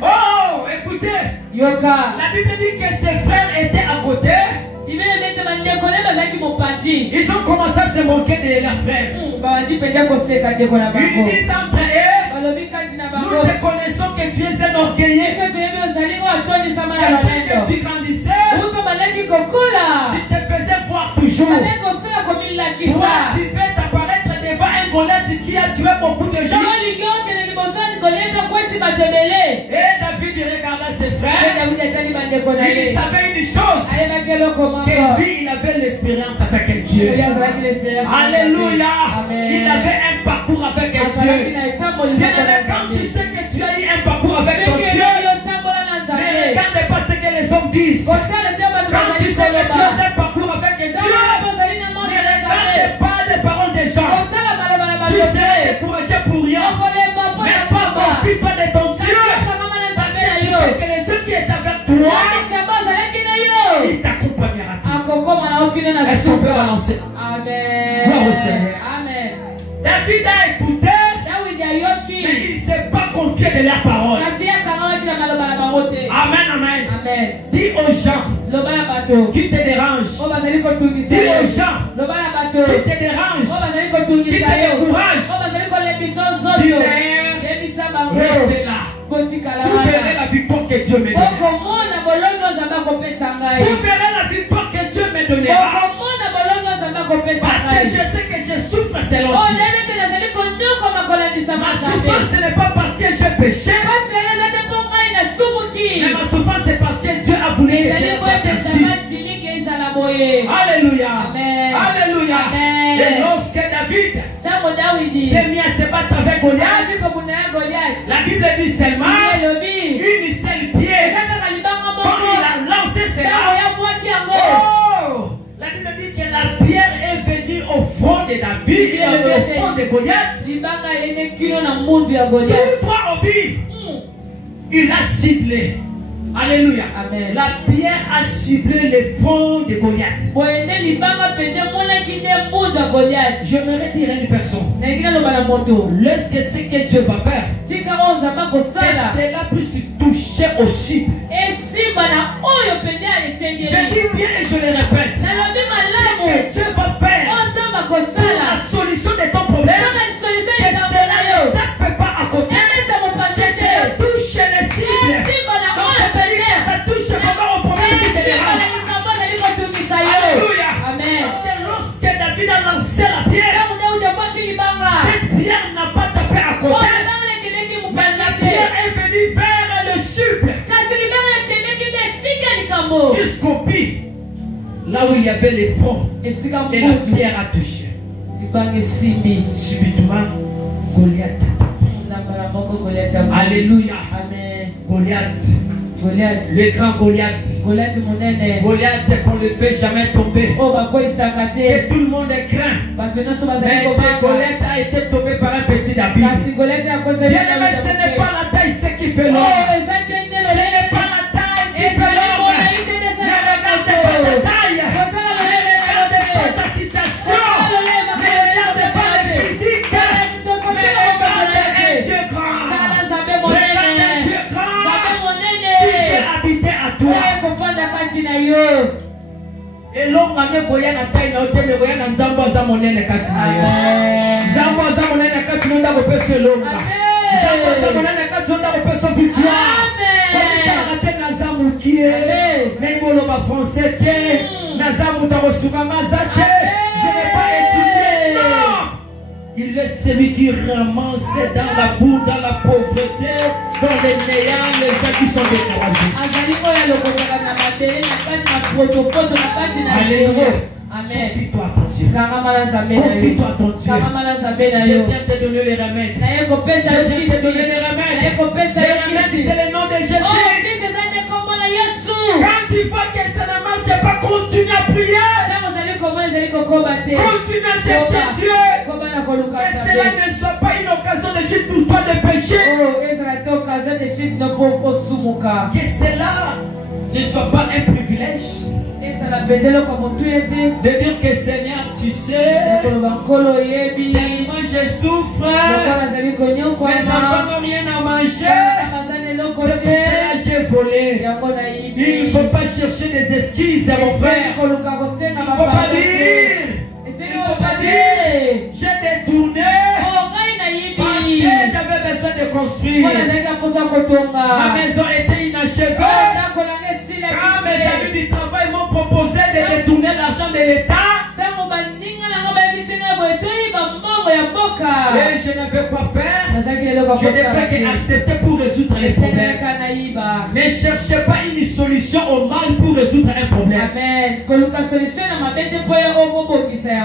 Oh, écoutez, la Bible dit que ses frères étaient à côté. Ils ont commencé à se moquer de leurs frères. Ils disent entre eux, nous te connaissons que tu es un orgueilleux. Depuis que tu grandissais, tu te faisais voir toujours. Toi, tu veux t'apparaître devant un Goliath qui a tué beaucoup de gens. Et David regarda ses frères. Il savait une chose, que lui il avait l'expérience avec Dieu. Alléluia. Il avait un parcours avec Dieu. Bien aimé, quand tu sais que tu as eu un parcours avec ton Dieu, ne regarde pas ce que les hommes disent. Quand tu sais que tu as un parcours avec Dieu, ne regarde pas les paroles des gens. Tu seras découragé pour rien. Mais pas confie pas de ton Dieu. Parce que tu sais que le Dieu qui est avec toi, il t'accompagnera. Est-ce qu'on peut balancer? Amen. Gloire au Seigneur. Amen. David a écouté, mais il ne s'est pas confié de la parole. Amen, amen. Amen. Dis aux gens qui te dérangent. Dis aux gens qui te dérangent, qui te découragent. Dis-leur, restez là. Vous verrez la victoire que Dieu me donnera. Vous verrez la victoire que Dieu me donnera. Parce que je sais que je souffre selon Dieu. Ma souffrance ce n'est pas parce que j'ai péché, mais ma souffrance c'est parce que Dieu a voulu que cela soit ainsi. Alléluia. Amen. Alléluia. Amen. Et lorsque David s'est mis à se battre avec Goliath, la Bible dit seulement une seule pierre. Quand il a lancé cela, oh, la Bible dit que la pierre est venue au front de David, au front de Goliath. Tout droit au but. Il a ciblé. Alléluia. Amen. La pierre a ciblé le front de Goliath. J'aimerais dire à une personne, lorsque ce que Dieu va faire, que cela puisse toucher au cible. Je dis bien et je le répète, ce que Dieu va faire pour la solution de ton problème, que cela ne tape pas à côté, que cela touche les cibles. Dans ce pays, que ça touche vraiment au problème qui te dérange. Alléluia. Amen. Parce que lorsque David a lancé la pierre, cette pierre n'a pas tapé à côté, mais la pierre est venue vers le cible, jusqu'au pied, là où il y avait les fonds, et la pierre a touché. Subitement, Goliath. Alléluia. Goliath. Le grand Goliath. Goliath qu'on ne fait jamais tomber. Que tout le monde craint. Mais ce Goliath a été tombé par un petit David. Bien aimé, ce n'est pas la taille ce qui fait l'homme. Ce n'est pas la taille qui fait l'homme. Ne regarde pas ta taille. Ne regarde pas ta situation. Ne regarde pas le physique. Mais regarde un Dieu grand. Regarde un Dieu grand. Habiter à toi. Et l'homme m'a dit voyant la taille na ote me voyant na nzambo za monene kati na yo. Nzambo za monene kati nda ko pesa l'homme. Nzambo za monene kati nda ko pesa victoire. Komita na tena nzambo kie. Mengolo ba français te. Na nzambo ta kosuka mazate. Je n'ai pas étudié. Non. Il est celui qui ramasse dans la boue, dans la pauvreté, dans les néants, les gens qui sont découragés. Alléluia. Confie-toi à ton Dieu. Confie-toi à ton Dieu. Je viens te donner les remèdes. Je viens te donner les remèdes. Les remèdes, c'est le nom de Jésus. Quand tu vois que ça ne marche pas, continue à prier. Continue à chercher Dieu. Que cela ne soit pas une occasion de chute pour toi de pécher. Que cela ne soit pas un privilège. De dire que Seigneur, tu sais, tellement je souffre, mes enfants n'ont rien à manger, c'est pour cela j'ai volé. Il ne faut pas chercher des excuses, mon frère. Il ne faut pas dire, j'ai détourné parce que j'avais besoin de construire. Ma maison était inachevée. Quand mes amis du travail m'ont proposé de détourner l'argent de l'État, et je n'avais quoi faire. Je n'avais qu'accepter pour résoudre les problèmes. Ne cherchez pas une solution au mal pour résoudre un problème.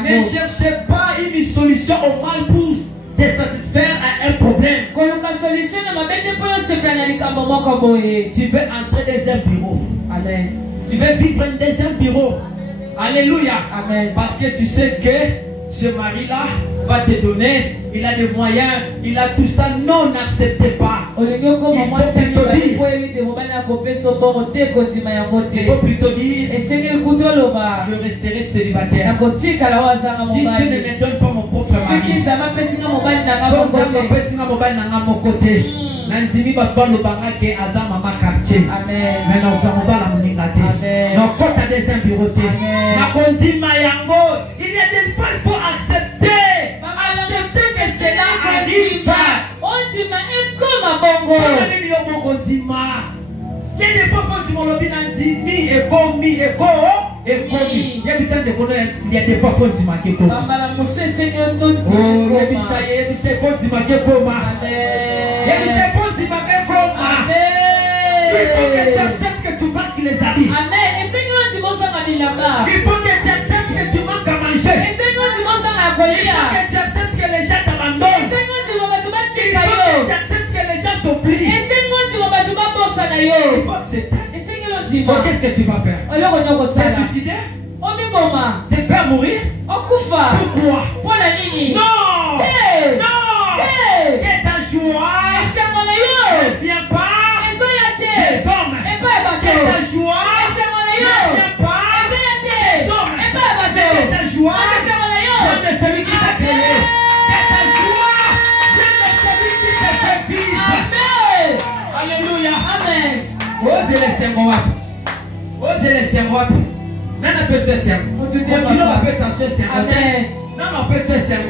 Ne cherchez pas une solution au mal pour te satisfaire à un problème. Tu veux entrer dans un bureau. Amen. Tu veux vivre dans un bureau. Alléluia. Amen. Parce que tu sais que ce mari-là va te donner, il a des moyens, il a tout ça. Non, n'acceptez pas. Il faut plutôt dire, je resterai célibataire. Si tu ne me donnes pas mon propre mari, Nandimi babalo bangake azama makartier. Maintenant ça on va la moningate. Donc quand tu as des impuretés, na kondima yango, il y a des fois il faut accepter. Accepter que cela arrive. On dit ma comme bongo. On dit yo kondima. Il y a des fois quand tu m'en dit mi et comme et il y a des fois faut dire que comme. Il faut que tu acceptes que tu manques les habits. Amen. Il faut que tu acceptes que tu manques à manger. Il faut que tu acceptes que les gens t'abandonnent. Il faut que tu acceptes que les gens t'oublient. Il faut accepter. Bon, qu'est-ce que tu vas faire? T'es suicidé? T'es prêt à mourir? Pourquoi? Non! Non! Et ta joie ne vient pas des hommes. Et ta joie ne vient pas des hommes. Et ta joie vient de celui qui t'a créé. Et ta joie vient de celui qui t'a fait vivre. Alléluia. Amen. Osez les sermoirs. Osez les sermoirs. Non, on peut se faire. On peut se faire. Non, on peut se faire.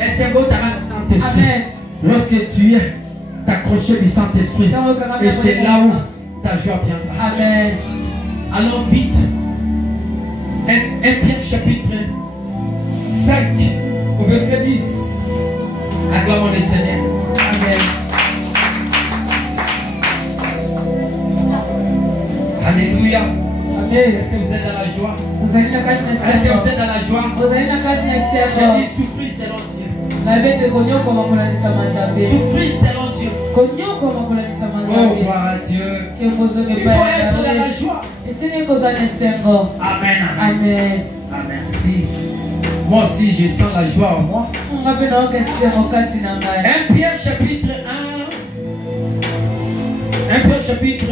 Et c'est beau, tu as le Saint-Esprit. Lorsque tu es accroché du Saint-Esprit, et c'est là où ta joie viendra. Amen. Allons vite. 1 Pierre chapitre 5 au verset 10. Acclamons le Seigneur. Amen. Alléluia. Amen. Est-ce que vous êtes dans la joie? Est-ce que vous êtes dans la joie? J'ai dit souffrir, selon Dieu. Souffrir selon Dieu. Oh, gloire à Dieu. Il faut être dans la joie. Amen, amen. Amen. Ah, merci. Moi aussi, je sens la joie en moi. 1 Pierre chapitre 1. 1 Pierre chapitre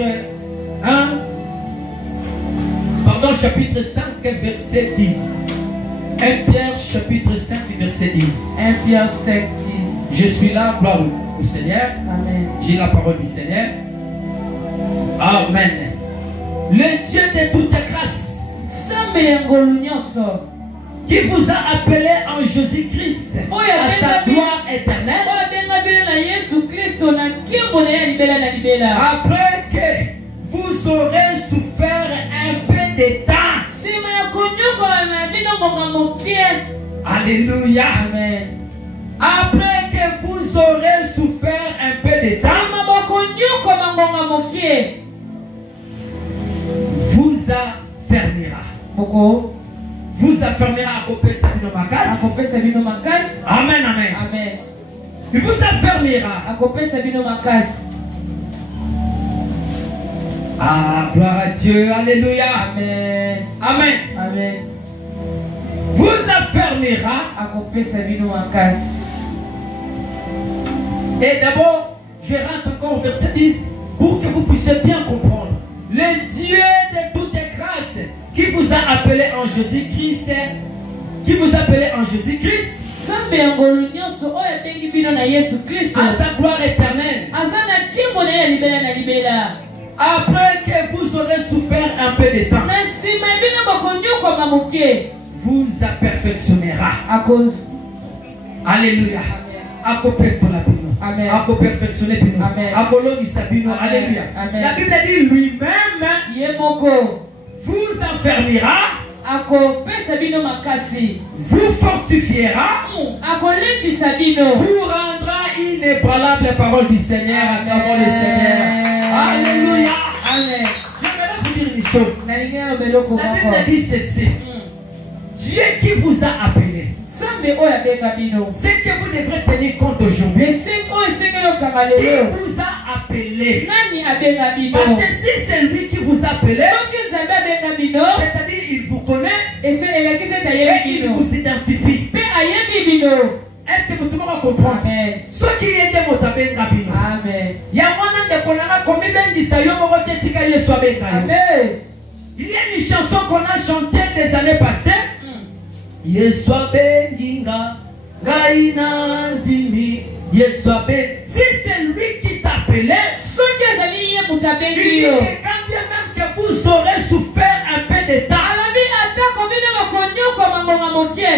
1. Pardon, chapitre 5, verset 10. 1 Pierre chapitre 5, verset 10. 1 Pierre 5, 10. Je suis là, gloire au Seigneur. Amen. J'ai la parole du Seigneur. Amen. Le Dieu de toute grâce, qui vous a appelé en Jésus-Christ à sa gloire éternelle, après que vous aurez souffert un peu de temps. Alléluia. Amen. Après que vous aurez souffert un peu de temps, vous affermira. Vous affermira à couper Sabino Makas. Amen, amen. Amen. Il vous affermira. Ah, gloire à Dieu. Alléluia. Amen. Amen. Amen. Vous affermira. Et d'abord, je rentre encore au verset 10 pour que vous puissiez bien comprendre. Le Dieu de toute grâce qui vous a appelé en Jésus-Christ, à sa gloire éternelle, après que vous aurez souffert un peu de temps, vous perfectionnera. Alléluia. À perfectionner. Alléluia. La Bible dit lui-même vous enfermera, vous fortifiera, vous rendra inébranlable la parole du Seigneur à travers le Seigneur. Alléluia. Amen. J'aimerais vous dire une chose. La Bible dit ceci. Dieu qui vous a appelé, c'est que vous devrez tenir compte aujourd'hui. Qui vous a appelé. Parce que si c'est lui qui vous a appelé, c'est-à-dire il vous connaît et il vous identifie. Est-ce que vous pouvez comprendre? Ce qui est de mon tabé Gabino. Amen. Il y a moins de konana comme ben disayo mokotetika Yesu abengayo. Amen. Il y a une chanson qu'on a chantée des années passées. Yesu abenginga gaina ndimi Yesu abe. Si c'est lui qui t'appelait, il dit que quand bien même que vous aurez souffert un peu de temps,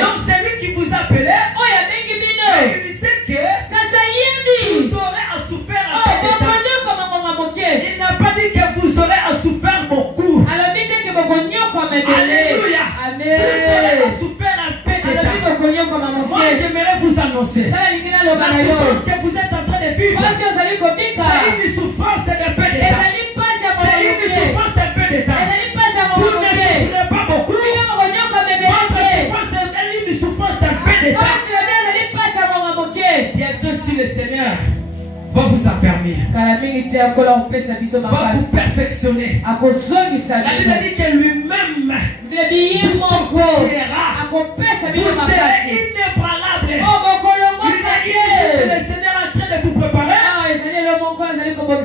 donc c'est lui qui vous appelait. Il sait que vous aurez à souffrir un peu de temps. Il n'a pas dit que vous aurez à souffrir beaucoup. Alléluia. Vous aurez à souffrir un peu de temps. Moi j'aimerais vous annoncer la souffrance que vous êtes en train de vivre. C'est une souffrance d'un peu de temps. C'est une souffrance d'un peu de temps. Vous ne souffrez pas beaucoup. Votre souffrance est une souffrance d'un peu de temps. Bientôt si le Seigneur va vous affermir, va vous perfectionner. La Bible dit que lui-même vous fortifiera. Vous serez inébranlable. Il est que le Seigneur est en train de vous préparer.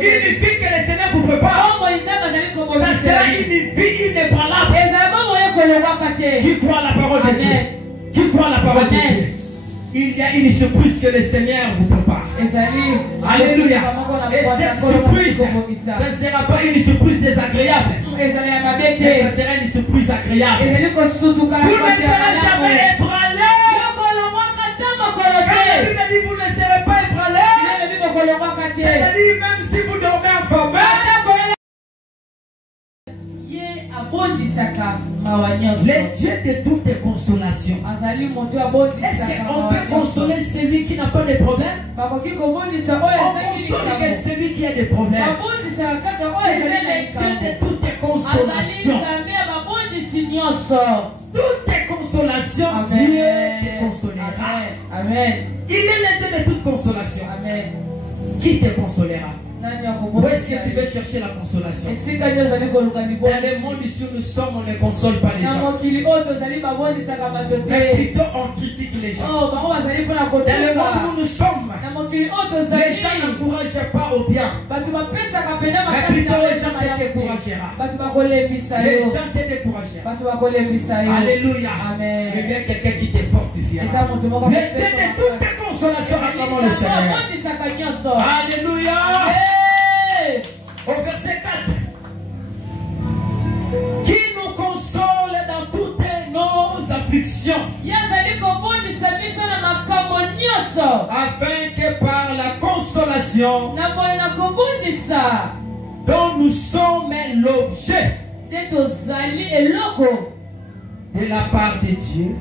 Une vie que le Seigneur vous prépare, ça sera une vie inébranlable. Qui croit la parole de Dieu? Qui croit la parole de Dieu? Il y a une surprise que le Seigneur vous prépare. Alléluia. Et cette surprise, ça ne sera pas une surprise désagréable. Mais ça sera une surprise agréable. Vous ne serez jamais ébranlé. Quand la Bible dit vous ne serez pas ébranlé, c'est-à-dire même si vous dormez enfermé, le Dieu de toutes consolations. Est-ce qu'on peut consoler celui qui n'a pas de problème? On console que celui qui a des problèmes. Il est le Dieu de toutes consolations. Toutes consolation, Amen. Dieu te consolera. Amen. Il est le Dieu de toute consolation. Amen. Qui te consolera? Où est-ce que tu veux chercher la consolation? Dans le monde ici où nous sommes, on ne console pas les gens. Mais plutôt on critique les gens. Dans le monde où nous sommes, les gens n'encouragent pas au bien. Mais plutôt les gens te découragera. Les gens te découragera. Alléluia. Mais bien quelqu'un qui te fortifiera. Le Dieu de toutes tes consolations, acclamons le Seigneur. Alléluia. Au verset 4, qui nous console dans toutes nos afflictions, afin que par la consolation dont nous sommes l'objet de la part de Dieu,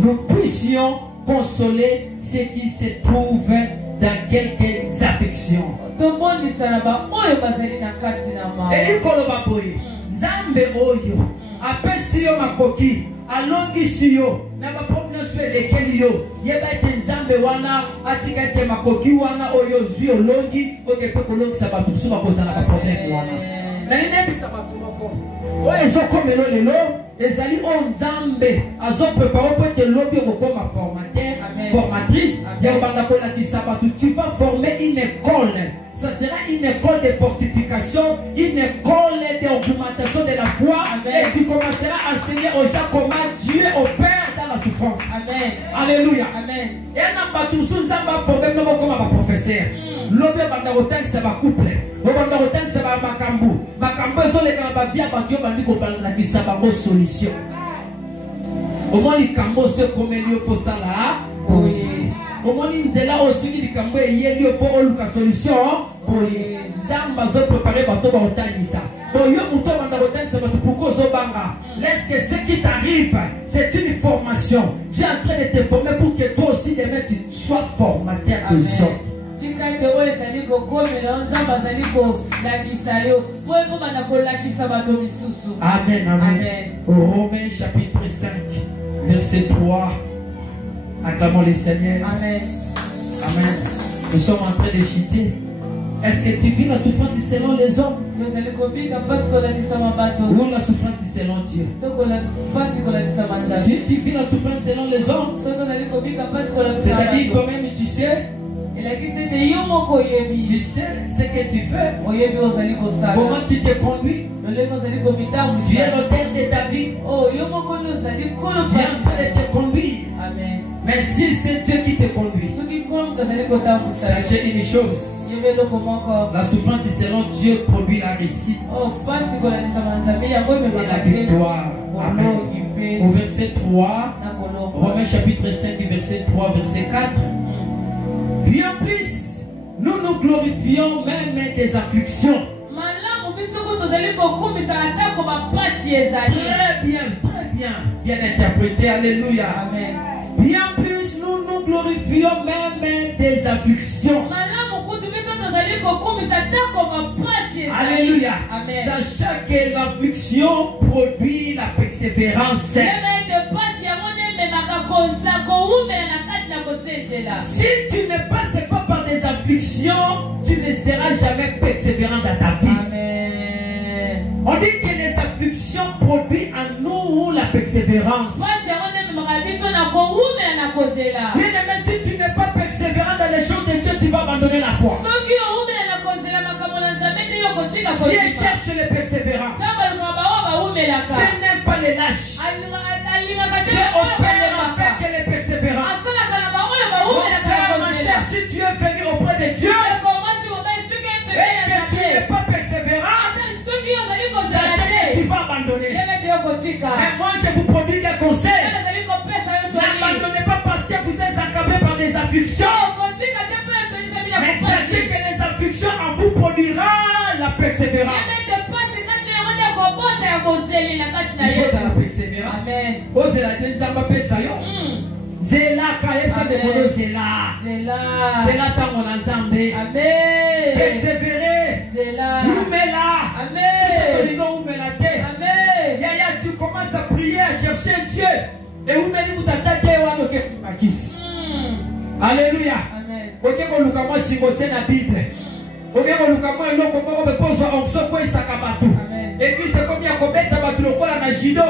nous puissions consoler ceux qui se trouvent dans quelques affections. Et koloba boye nzambe oyo apesi yo makoki alongisi yo na bapromesse elekeli yo yeba ete nzambe wana atika ete makoki wana oyo zwi olongi okepe kolongisa bato mosusu bakozala baproblème wana na ninebisa bato moko oyo ezokomelo lelo ezali oyo nzambe azoprepare po ete lobi okokoma formatrice ya kobanda kolakisa bato. Tu vas former une école. Ça sera une école de fortification, une école d'augmentation de la foi. Amen. Et tu commenceras à enseigner aux gens comment Dieu opère dans la souffrance. Amen. Alléluia. Amen. Et un abatoussou nzamba formé même comme un professeur. L'obé bandarotan c'est ma couple. Au bandarotan c'est ma makambu. Makambu sont les gars bien battu bandi ko balakisa bango solution. Au moins les cambos se comme il faut ça là. Oui. Au moins nzela aussi qui likambo eyeli fo oluka solution boye nzamba zo préparer bato ba otanisa boyo muto banda otanisa bato pourquoi zo banga laisse que ce qui t'arrive c'est une formation. Tu es en train de te former pour que toi aussi demain tu sois formateur de gens. Amen, amen. Romains chapitre 5 verset 3. Acclamons le Seigneur. Amen. Amen. Nous sommes en train de chuter. Est-ce que tu vis la souffrance selon les hommes? Ou la souffrance selon Dieu? Si tu vis la souffrance selon les hommes, c'est-à-dire toi-même tu sais. Tu sais ce que tu fais. Comment tu te conduis. Tu es l'auteur de ta vie. Tu es en train de te conduire. Amen. Mais si c'est Dieu qui te conduit, sachez une chose. La souffrance selon Dieu produit la réussite et la victoire. Amen. Au verset 3, Romains chapitre 5, verset 3, verset 4. Bien plus, nous nous glorifions même des afflictions. Très bien interprété. Alléluia. Amen. Bien plus, nous nous glorifions même des afflictions. Alléluia. Amen. Sachant que l'affliction produit la persévérance. Si tu ne passes pas par des afflictions, tu ne seras jamais persévérant dans ta vie. Amen. On dit que les afflictions produisent en nous la persévérance. Bien aimé, si tu n'es pas persévérant dans les choses de Dieu, tu vas abandonner la foi. Dieu cherche les persévérants. Ce n'est pas les lâches. Dieu opère avec les persévérants. Si tu es venu auprès de Dieu et que tu n'es pas persévérant, sachez que tu vas abandonner. Mais moi je vous produis des conseils. N'abandonnez pas parce que vous êtes accablés par des afflictions. Mais sachez que les afflictions en vous produira la persévérance. Il faut la persévérance. Amen. Zela kaepsa de bono zela. Zela ta mon ensemble. Amen. Persévérer. Zela. Umela. Amen. Umela te. Amen. Yaya, tu commences à prier à Alléluia. Ok, vous luka moi si vous tenez la Bible. Ok, vous luka moi l'eau comme vous pose onction pour isakabatou. Et puis c'est combien qu'on met tabatou le col à jido.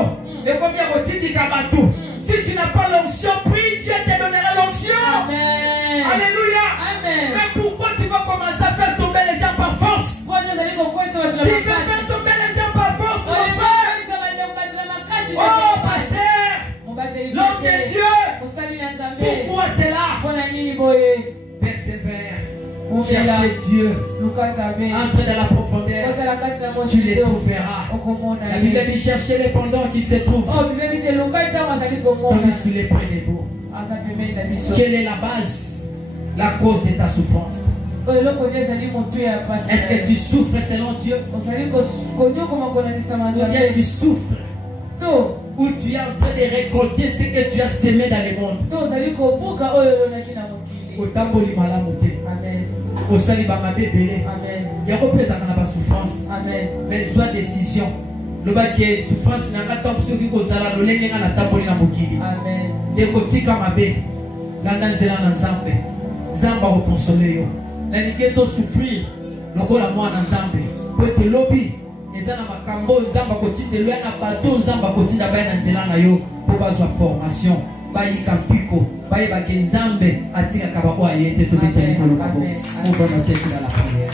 Et combien qu'on tient kabatou. Si tu n'as pas l'onction, prie, Dieu te donnera l'onction. Alléluia. Mais pourquoi tu vas commencer à faire tomber les gens par force? Tu veux faire tomber les gens par force, mon frère? Oh, pasteur, l'homme de Dieu, pourquoi c'est là? Persévère. Cherchez Dieu. Entre dans la profondeur. Tu les trouveras. La Bible dit cherchez-les pendant qu'ils se trouvent. Tandis qu'il est près de vous. Quelle est la base, la cause de ta souffrance? Est-ce que tu souffres selon Dieu? Ou bien tu souffres où tu es en train de récolter ce que tu as semé dans le monde? Il y a pas souffrance. Mais tu dois décision. Le bac est souffrance n'a pas tant sur qui cause la lolenge na tamboli na mokili. Amen. De kotika mabe. Landanzela na nzambe. Nzamba ko consoler yo. Na niketo souffrir. Lokola moi na nzambe. Pour te lobby. Ezana makambo nzamba ko tinde lwa na bato nzamba ko tinda ba na nzela na yo pour bazwa formation. Bayi kampiko. Bayi ba nzambe atika kabako ayete to beteli ko lokabo. On va mettre dans la prière.